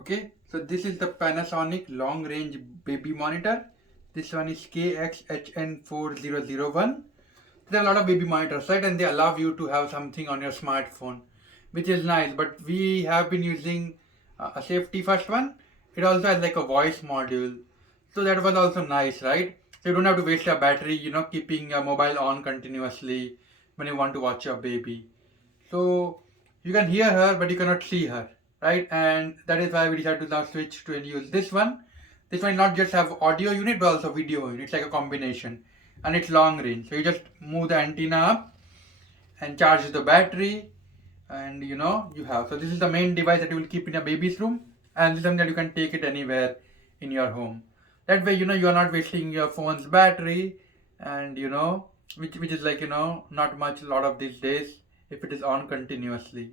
Okay, so this is the Panasonic long range baby monitor. This one is KXHN4001. There are a lot of baby monitors, right? And they allow you to have something on your smartphone, which is nice. But we have been using a safety first one. It also has like a voice module. So that was also nice, right? So you don't have to waste your battery, keeping your mobile on continuously when you want to watch your baby. So you can hear her, but you cannot see her, right? And that is why we decided to now switch to and use this one. This one not just have audio unit, but also video unit. It's like a combination, and it's long range. So you just move the antenna up and charge the battery, and you have. So this is the main device that you will keep in your baby's room, and this is something that you can take it anywhere in your home. That way, you are not wasting your phone's battery, and which is like not much a lot of these days if it is on continuously.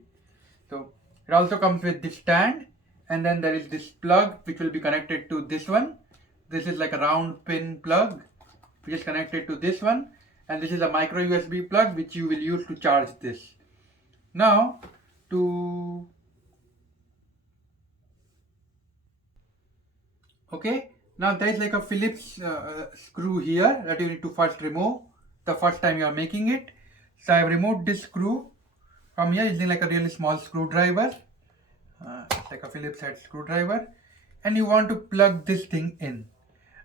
So it also comes with this stand, and then there is this plug which will be connected to this one. This is like a round pin plug which is connected to this one, and this is a micro USB plug which you will use to charge this. Now to okay, now there is like a Phillips screw here that you need to first remove the first time you are making it. So I have removed this screw from here using like a really small screwdriver. It's like a Phillips head screwdriver, and you want to plug this thing in.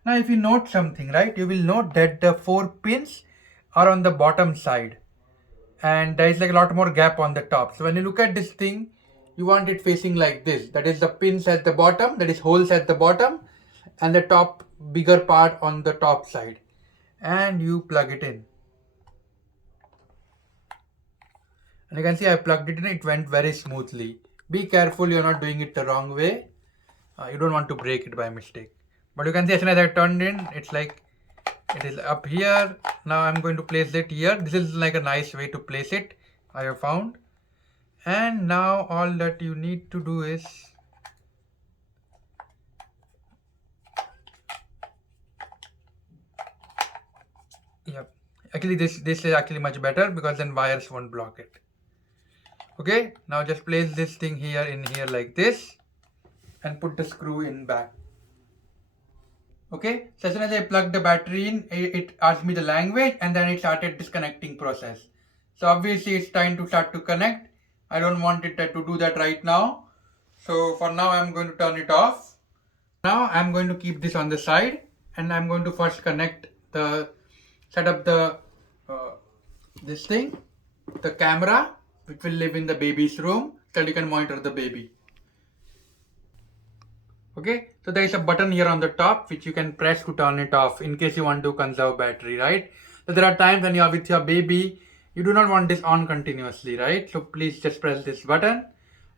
Now if you note something, right, you will note that the 4 pins are on the bottom side, and there is like a lot more gap on the top. So when you look at this thing, you want it facing like this. That is the pins at the bottom, that is holes at the bottom, and the top bigger part on the top side, and you plug it in. And you can see I plugged it in, it went very smoothly. Be careful you're not doing it the wrong way. You don't want to break it by mistake. But you can see as soon as I turned in, it's like it is up here. Now I'm going to place it here. This is like a nice way to place it, I have found. And now all that you need to do is yep. Actually this is actually much better because then wires won't block it. Okay, now just place this thing here in here like this and put the screw in back. Okay, so as soon as I plugged the battery in, it asked me the language and then it started disconnecting process. So obviously it's time to start to connect. I don't want it to do that right now. So for now I'm going to turn it off. Now I'm going to keep this on the side, and I'm going to first set up this thing, the camera, which will live in the baby's room, so you can monitor the baby. Okay, so there is a button here on the top which you can press to turn it off in case you want to conserve battery, right? So there are times when you are with your baby, you do not want this on continuously, right? So please just press this button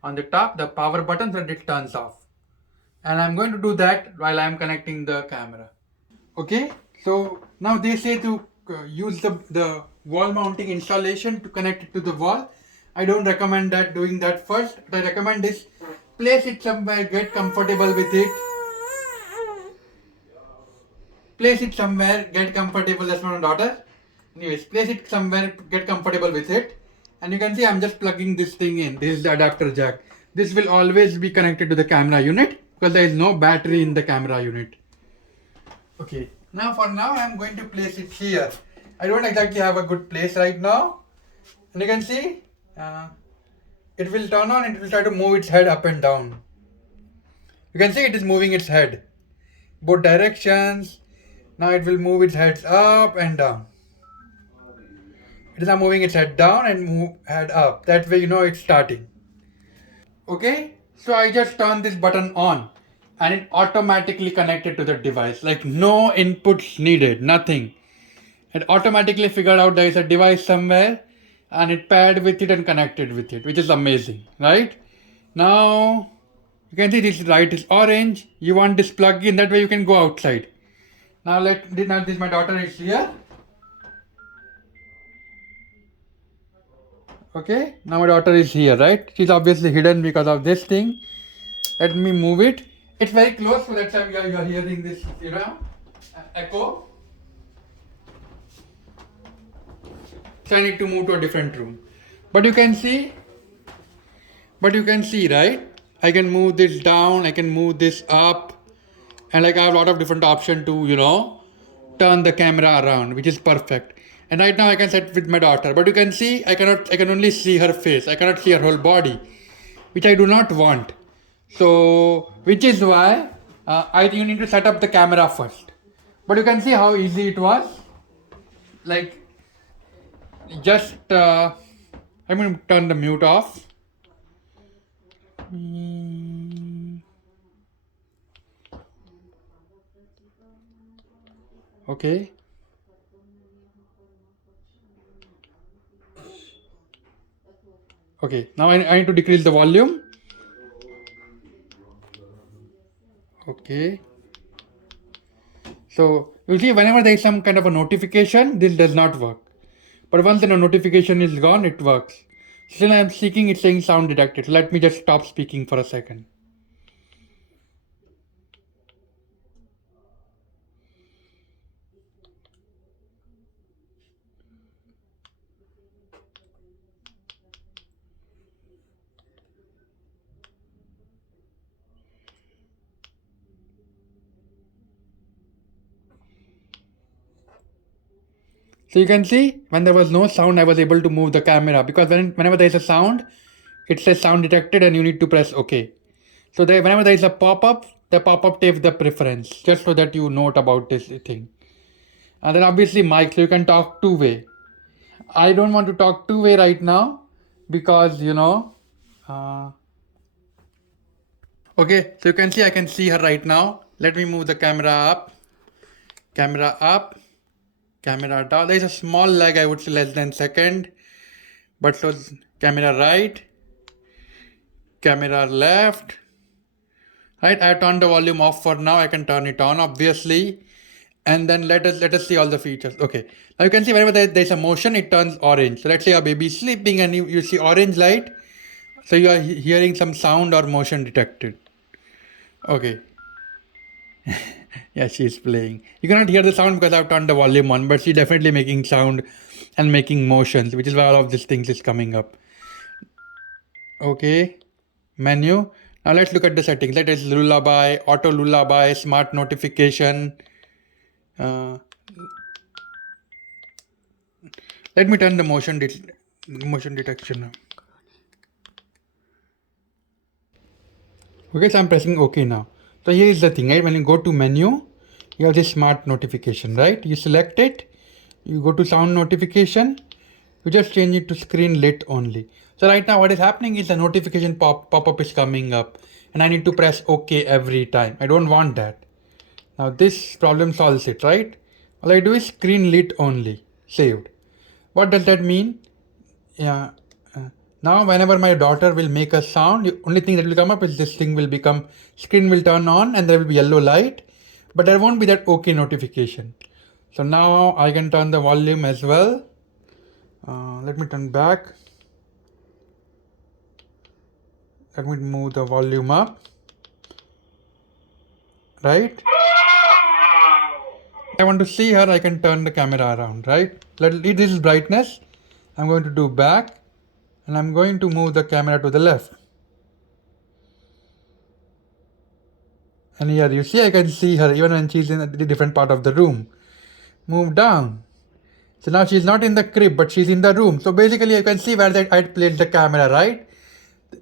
on the top, the power button, so that it turns off. And I'm going to do that while I'm connecting the camera. Okay, so now they say to use the wall mounting installation to connect it to the wall. I don't recommend doing that first. What I recommend is place it somewhere, get comfortable with it. Place it somewhere, get comfortable. That's my daughter. Anyways, place it somewhere, get comfortable with it. And you can see I'm just plugging this thing in. This is the adapter jack. This will always be connected to the camera unit because there is no battery in the camera unit. Okay, now for now I'm going to place it here. I don't exactly have a good place right now. And you can see it will turn on and it will try to move its head up and down. You can see it is moving its head both directions. Now it will move its head up and down. It is now moving its head down and move head up. That way it's starting. Okay, so I just turned this button on and it automatically connected to the device, like no inputs needed, nothing. It automatically figured out there is a device somewhere and it paired with it and connected with it, which is amazing, right? Now you can see this light is orange. You want this plug in, that way you can go outside. Now this my daughter is here. Okay, now my daughter is here, right? She's obviously hidden because of this thing. Let me move it. It's very close, so that's why you are hearing this, echo. So I need to move to a different room. But you can see, right? I can move this down, I can move this up, and like I have a lot of different option to, turn the camera around, which is perfect. And right now I can set with my daughter, but you can see I can only see her face. I cannot see her whole body, which I do not want. So, which is why I think you need to set up the camera first. But you can see how easy it was. Like, just I'm going to turn the mute off. Okay. Okay. Now I need to decrease the volume. Okay. So you see, whenever there is some kind of a notification, this does not work. But once the notification is gone, it works. Still, I am speaking, it's saying sound detected. So let me just stop speaking for a second. So you can see when there was no sound, I was able to move the camera because whenever there is a sound, it says sound detected and you need to press OK. So whenever there is a pop-up, the pop-up takes the preference just so that you note about this thing. And then obviously mic, so you can talk two-way. I don't want to talk two-way right now because, okay, so you can see I can see her right now. Let me move the camera up, camera up, camera down. There is a small lag, I would say less than second. But so camera right, camera left. Right, I have turned the volume off for now. I can turn it on, obviously. And then let us see all the features. Okay. Now you can see whenever there's a motion, it turns orange. So let's say your baby is sleeping and you see orange light. So you are hearing some sound or motion detected. Okay. Yeah, she's playing. You cannot hear the sound because I've turned the volume on, but she's definitely making sound and making motions, which is why all of these things is coming up. Okay. Menu. Now let's look at the settings. That is lullaby, auto lullaby, smart notification. Let me turn the motion detection. Okay, so I'm pressing OK now. So here is the thing, right? When you go to menu, you have this smart notification, right? You select it, you go to sound notification, you just change it to screen lit only. So right now what is happening is the notification pop-up is coming up and I need to press OK every time. I don't want that. Now this problem solves it, right? All I do is screen lit only, saved. What does that mean? Yeah. Now whenever my daughter will make a sound, the only thing that will come up is this thing will become, screen will turn on and there will be yellow light, but there won't be that OK notification. So now I can turn the volume as well. Let me turn back. Let me move the volume up. Right? I want to see her, I can turn the camera around, right? This is brightness. I'm going to do back and I'm going to move the camera to the left. And here you see I can see her even when she's in a different part of the room. Move down. So now she's not in the crib, but she's in the room. So basically you can see where that I placed the camera, right?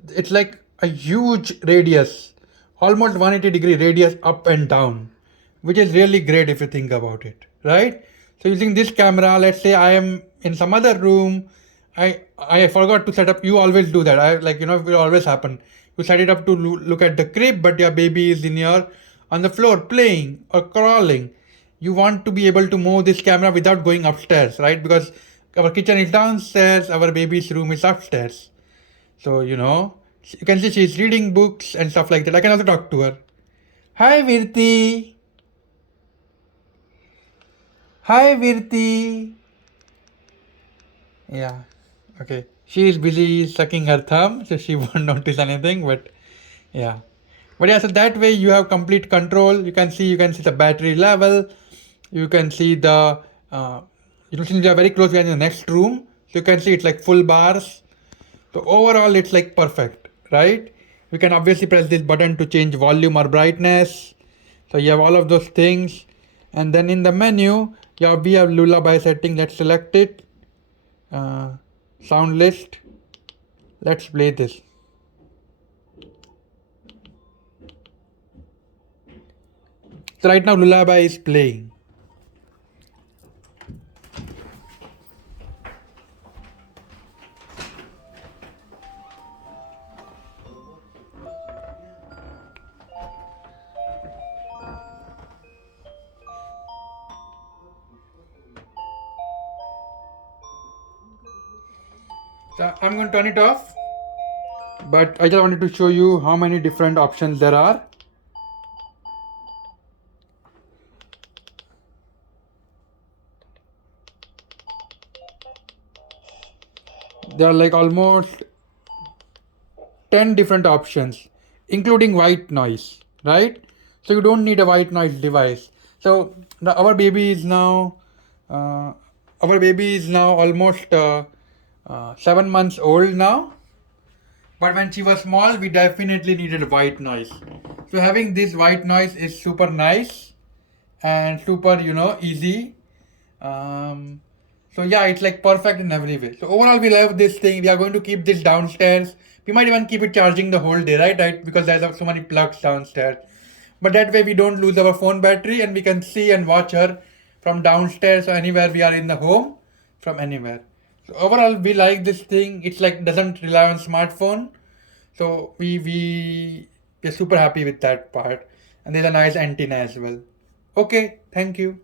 It's like a huge radius, almost 180-degree radius up and down, which is really great if you think about it, right? So using this camera, let's say I am in some other room, I forgot to set up. You always do that. It will always happen. You set it up to look at the crib, but your baby is on the floor playing or crawling. You want to be able to move this camera without going upstairs, right? Because our kitchen is downstairs, our baby's room is upstairs. So, you can see she's reading books and stuff like that. I can also talk to her. Hi, Virti. Hi, Virti. Yeah. Okay. She is busy sucking her thumb, so she won't notice anything, but yeah. But yeah, so that way you have complete control. You can see the battery level. You can see since you are very close, we are in the next room. So you can see it's like full bars. So overall, it's like perfect, right? We can obviously press this button to change volume or brightness. So you have all of those things. And then in the menu, we have lullaby setting. Let's select it. Sound list. Let's play this. So right now lullaby is playing. So I'm going to turn it off, but I just wanted to show you how many different options there are. There are like almost 10 different options, including white noise, right? So you don't need a white noise device. So our baby is now almost 7 months old now. But when she was small, we definitely needed white noise. So having this white noise is super nice and super, easy. So yeah, it's like perfect in every way. So overall, we love this thing. We are going to keep this downstairs. We might even keep it charging the whole day, right? Right? Because there's so many plugs downstairs. But that way we don't lose our phone battery and we can see and watch her from downstairs or anywhere we are in the home, from anywhere. So overall, we like this thing. It's like doesn't rely on smartphone. So we're super happy with that part. And there's a nice antenna as well. Okay, thank you.